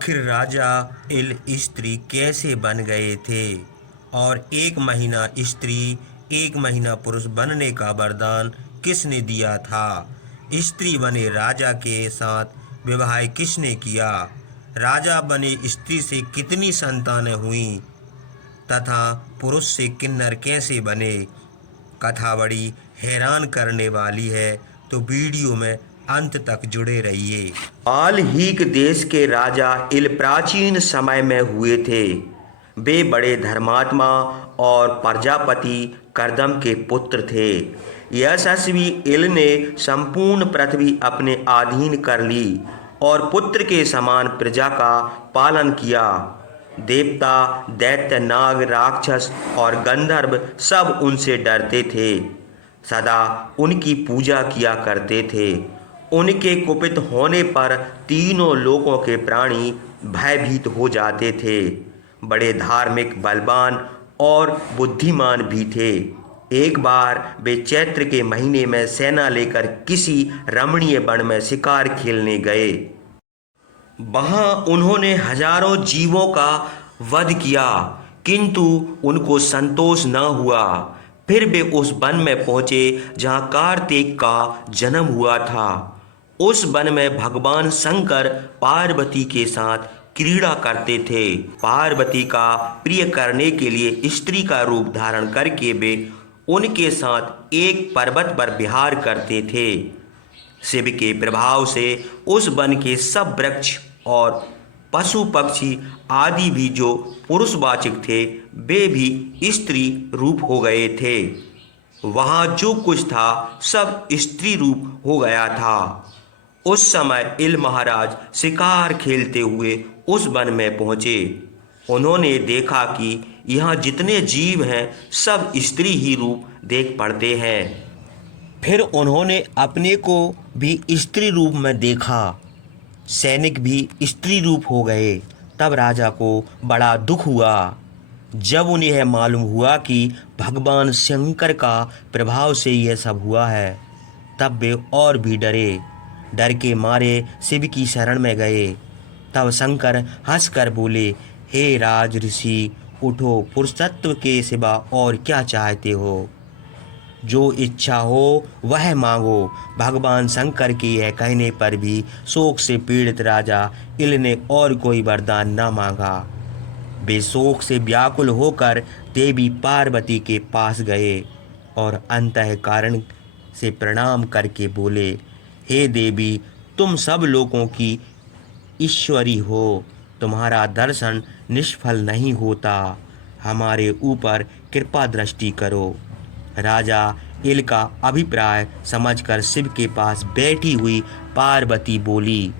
आखिर राजा इल स्त्री कैसे बन गए थे और 1 महीना स्त्री 1 महीना पुरुष बनने का वरदान किसने दिया था। स्त्री बने राजा के साथ विवाह किसने किया। राजा बने स्त्री से कितनी संतानें हुईं तथा पुरुष से किन्नर कैसे बने। कथा बड़ी हैरान करने वाली है, तो वीडियो में अंत तक जुड़े रहिए। आल ही के देश के राजा इल प्राचीन समय में हुए थे। वे बड़े धर्मात्मा और प्रजापति करदम के पुत्र थे। यशस्वी इल ने संपूर्ण पृथ्वी अपने अधीन कर ली और पुत्र के समान प्रजा का पालन किया। देवता, दैत्य, नाग, राक्षस और गंधर्व सब उनसे डरते थे, सदा उनकी पूजा किया करते थे। उनके कुपित होने पर तीनों लोकों के प्राणी भयभीत हो जाते थे। बड़े धार्मिक, बलवान और बुद्धिमान भी थे। एक बार वे चैत्र के महीने में सेना लेकर किसी रमणीय वन में शिकार खेलने गए। वहां उन्होंने हजारों जीवों का वध किया, किंतु उनको संतोष न हुआ। फिर वे उस वन में पहुंचे जहां कार्तिक का जन्म हुआ था। उस वन में भगवान शंकर पार्वती के साथ क्रीड़ा करते थे। पार्वती का प्रिय करने के लिए स्त्री का रूप धारण करके वे उनके साथ एक पर्वत पर विहार करते थे। शिव के प्रभाव से उस वन के सब वृक्ष और पशु पक्षी आदि भी जो पुरुषवाचक थे, वे भी स्त्री रूप हो गए थे। वहाँ जो कुछ था सब स्त्री रूप हो गया था। उस समय इल महाराज शिकार खेलते हुए उस वन में पहुँचे। उन्होंने देखा कि यहाँ जितने जीव हैं सब स्त्री ही रूप देख पड़ते हैं। फिर उन्होंने अपने को भी स्त्री रूप में देखा। सैनिक भी स्त्री रूप हो गए। तब राजा को बड़ा दुख हुआ। जब उन्हें यह मालूम हुआ कि भगवान शंकर का प्रभाव से यह सब हुआ है, तब वे और भी डरे। डर के मारे शिव की शरण में गए। तब शंकर हंसकर बोले, हे राज ऋषि, उठो, पुरुषत्व के सिवा और क्या चाहते हो। जो इच्छा हो वह मांगो। भगवान शंकर के यह कहने पर भी शोक से पीड़ित राजा इल ने और कोई वरदान न मांगा। वे शोक से व्याकुल होकर देवी पार्वती के पास गए और अंतःकरण से प्रणाम करके बोले, हे देवी, तुम सब लोगों की ईश्वरी हो, तुम्हारा दर्शन निष्फल नहीं होता, हमारे ऊपर कृपा दृष्टि करो। राजा इल का अभिप्राय समझकर शिव के पास बैठी हुई पार्वती बोली,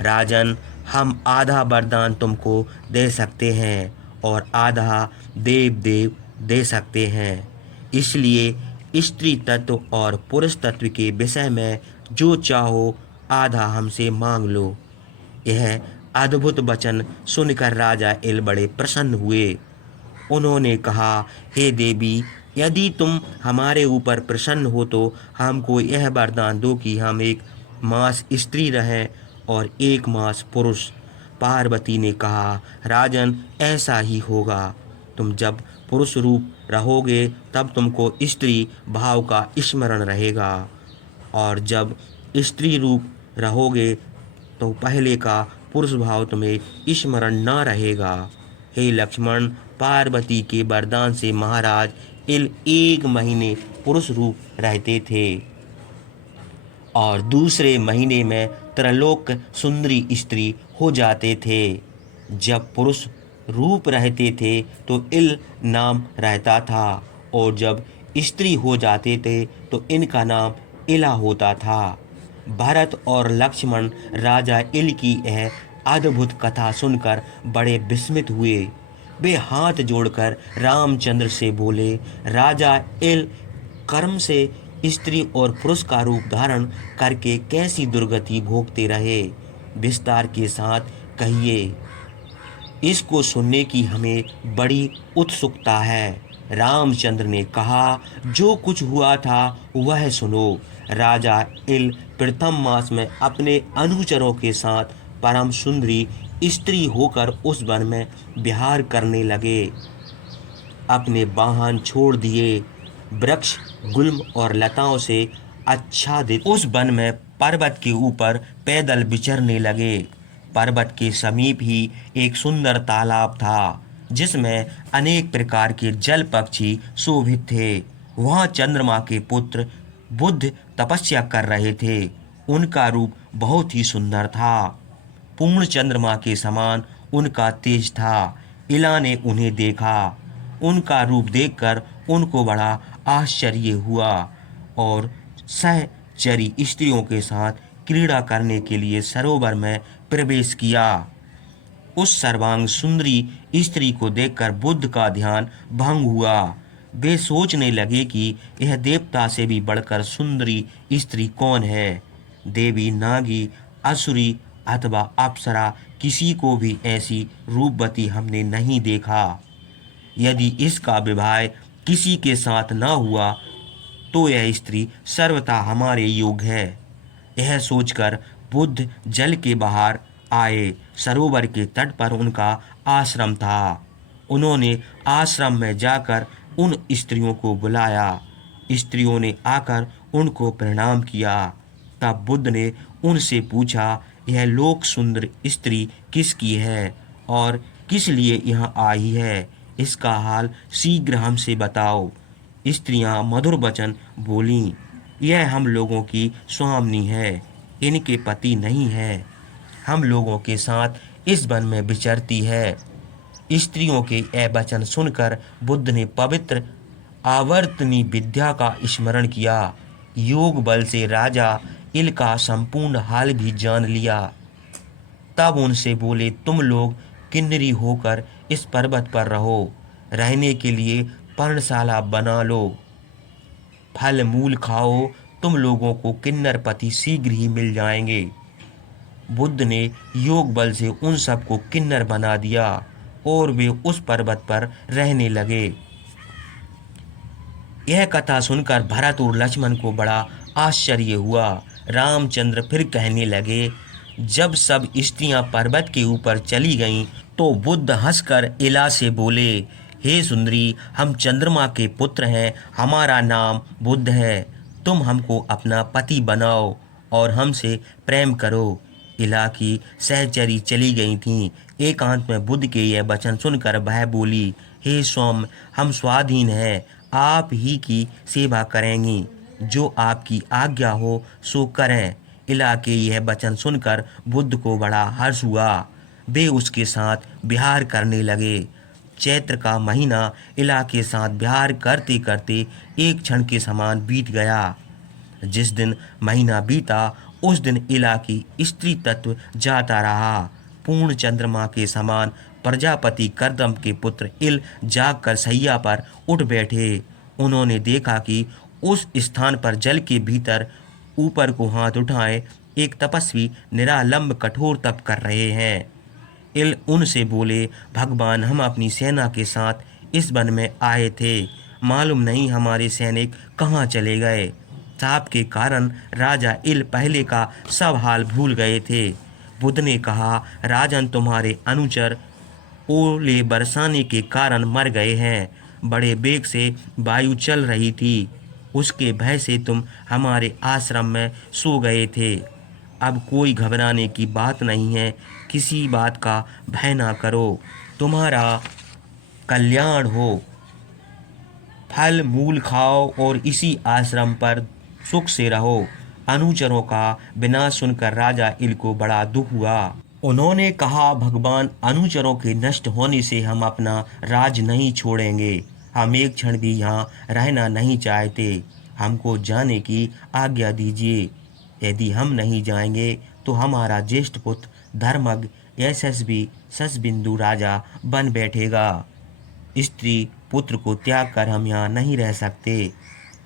राजन, हम आधा वरदान तुमको दे सकते हैं और आधा देव देव दे सकते हैं। इसलिए स्त्री तत्व और पुरुष तत्व के विषय में जो चाहो आधा हमसे मांग लो। यह अद्भुत वचन सुनकर राजा इल बड़े प्रसन्न हुए। उन्होंने कहा, हे देवी, यदि तुम हमारे ऊपर प्रसन्न हो तो हमको यह वरदान दो कि हम 1 मास स्त्री रहें और 1 मास पुरुष। पार्वती ने कहा, राजन, ऐसा ही होगा। तुम जब पुरुष रूप रहोगे तब तुमको स्त्री भाव का स्मरण रहेगा, और जब स्त्री रूप रहोगे तो पहले का पुरुष भाव तुम्हें स्मरण न रहेगा। हे लक्ष्मण, पार्वती के वरदान से महाराज इल 1 महीने पुरुष रूप रहते थे और दूसरे महीने में त्रैलोक सुंदरी स्त्री हो जाते थे। जब पुरुष रूप रहते थे तो इल नाम रहता था, और जब स्त्री हो जाते थे तो इनका नाम इला होता था। भरत और लक्ष्मण राजा इल की यह अद्भुत कथा सुनकर बड़े विस्मित हुए। वे हाथ जोड़कर रामचंद्र से बोले, राजा इल कर्म से स्त्री और पुरुष का रूप धारण करके कैसी दुर्गति भोगते रहे, विस्तार के साथ कहिए। इसको सुनने की हमें बड़ी उत्सुकता है। रामचंद्र ने कहा, जो कुछ हुआ था वह सुनो। राजा इल प्रथम मास में अपने अनुचरों के साथ परम सुंदरी स्त्री होकर उस वन में विहार करने लगे। अपने वाहन छोड़ दिए। वृक्ष, गुल्म और लताओं से आच्छादित उस वन में पर्वत के ऊपर पैदल विचरने लगे। पर्वत के समीप ही एक सुंदर तालाब था, जिसमें अनेक प्रकार के जल पक्षी शोभित थे। वहाँ चंद्रमा के पुत्र बुद्ध तपस्या कर रहे थे। उनका रूप बहुत ही सुंदर था। पूर्ण चंद्रमा के समान उनका तेज था। इला ने उन्हें देखा। उनका रूप देखकर उनको बड़ा आश्चर्य हुआ और सहचरी स्त्रियों के साथ क्रीड़ा करने के लिए सरोवर में प्रवेश किया। उस सर्वांग सुंदरी स्त्री को देखकर बुद्ध का ध्यान भंग हुआ। वे सोचने लगे कि यह देवता से भी बढ़कर सुंदरी स्त्री कौन है। देवी, नागी, असुरी अथवा अप्सरा, किसी को भी ऐसी रूपवती हमने नहीं देखा। यदि इसका विवाह किसी के साथ न हुआ तो यह स्त्री सर्वथा हमारे योग्य है। यह सोचकर बुद्ध जल के बाहर आए। सरोवर के तट पर उनका आश्रम था। उन्होंने आश्रम में जाकर उन स्त्रियों को बुलाया। स्त्रियों ने आकर उनको प्रणाम किया। तब बुद्ध ने उनसे पूछा, यह लोक सुंदर स्त्री किसकी है और किस लिए यहाँ आई है? इसका हाल शीघ्र हमसे बताओ। स्त्रियां मधुर वचन बोलीं, यह हम लोगों की स्वामिनी है, इनके पति नहीं है, हम लोगों के साथ इस वन में विचरती है। स्त्रियों के यह वचन सुनकर बुद्ध ने पवित्र आवर्तनी विद्या का स्मरण किया। योग बल से राजा इल का संपूर्ण हाल भी जान लिया। तब उनसे बोले, तुम लोग किन्नरी होकर इस पर्वत पर रहो, रहने के लिए पर्णशाला बना लो, फल मूल खाओ, तुम लोगों को किन्नर पति शीघ्र ही मिल जाएंगे। बुद्ध ने योग बल से उन सबको किन्नर बना दिया और वे उस पर्वत पर रहने लगे। यह कथा सुनकर भरत और लक्ष्मण को बड़ा आश्चर्य हुआ। रामचंद्र फिर कहने लगे, जब सब स्त्रियां पर्वत के ऊपर चली गईं तो बुद्ध हंसकर इला से बोले, हे सुंदरी, हम चंद्रमा के पुत्र हैं, हमारा नाम बुद्ध है, तुम हमको अपना पति बनाओ और हमसे प्रेम करो। इला की सहचरी चली गई थीं। एकांत में बुद्ध के यह वचन सुनकर वह बोली, हे सौम्य, हम स्वाधीन हैं, आप ही की सेवा करेंगी, जो आपकी आज्ञा हो सो करें। इला के यह वचन सुनकर बुद्ध को बड़ा हर्ष हुआ। वे उसके साथ विहार करने लगे। चैत्र का महीना इला के साथ विहार करते करते एक क्षण के समान बीत गया। जिस दिन महीना बीता उस दिन इला की स्त्री तत्व जाता रहा। पूर्ण चंद्रमा के समान प्रजापति कर्दम के पुत्र इल जागकर सैया पर उठ बैठे। उन्होंने देखा कि उस स्थान पर जल के भीतर ऊपर को हाथ उठाए एक तपस्वी निरालंब कठोर तप कर रहे हैं। इल उनसे बोले, भगवान, हम अपनी सेना के साथ इस वन में आए थे, मालूम नहीं हमारे सैनिक कहाँ चले गए। साप के कारण राजा इल पहले का सब हाल भूल गए थे। बुद्ध ने कहा, राजन, तुम्हारे अनुचर ओले बरसाने के कारण मर गए हैं। बड़े वेग से वायु चल रही थी, उसके भय से तुम हमारे आश्रम में सो गए थे। अब कोई घबराने की बात नहीं है, किसी बात का भय ना करो, तुम्हारा कल्याण हो। फल मूल खाओ और इसी आश्रम पर सुख से रहो। अनुचरों का विनाश सुनकर राजा इल को बड़ा दुख हुआ। उन्होंने कहा, भगवान, अनुचरों के नष्ट होने से हम अपना राज नहीं छोड़ेंगे। हम एक क्षण भी यहाँ रहना नहीं चाहते। हमको जाने की आज्ञा दीजिए। यदि हम नहीं जाएंगे तो हमारा ज्येष्ठ पुत्र धर्मज्ञ यशस्वी शशबिंदु राजा बन बैठेगा। स्त्री पुत्र को त्याग कर हम यहाँ नहीं रह सकते।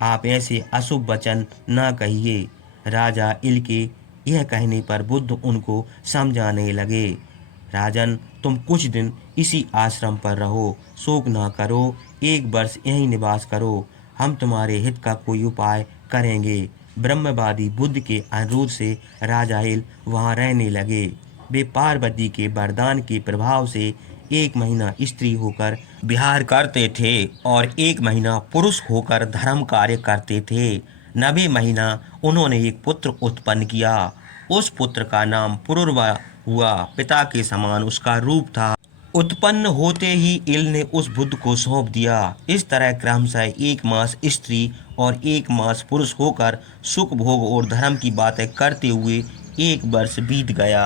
आप ऐसे अशुभ वचन ना कहिए। राजा इल के यह कहने पर बुद्ध उनको समझाने लगे, राजन, तुम कुछ दिन इसी आश्रम पर रहो, शोक ना करो, 1 वर्ष यहीं निवास करो, हम तुम्हारे हित का कोई उपाय करेंगे। ब्रह्मवादी बुद्ध के अनुरोध से राजा इल वहाँ रहने लगे। वे पार्वती के वरदान के प्रभाव से 1 महीना स्त्री होकर विहार करते थे और 1 महीना पुरुष होकर धर्म कार्य करते थे। 9वें महीना उन्होंने एक पुत्र उत्पन्न किया। उस पुत्र का नाम पुरुरवा हुआ। पिता के समान उसका रूप था। उत्पन्न होते ही इल ने उस बुद्ध को सौंप दिया। इस तरह क्रमशः 1 मास स्त्री और 1 मास पुरुष होकर सुख भोग और धर्म की बातें करते हुए 1 वर्ष बीत गया।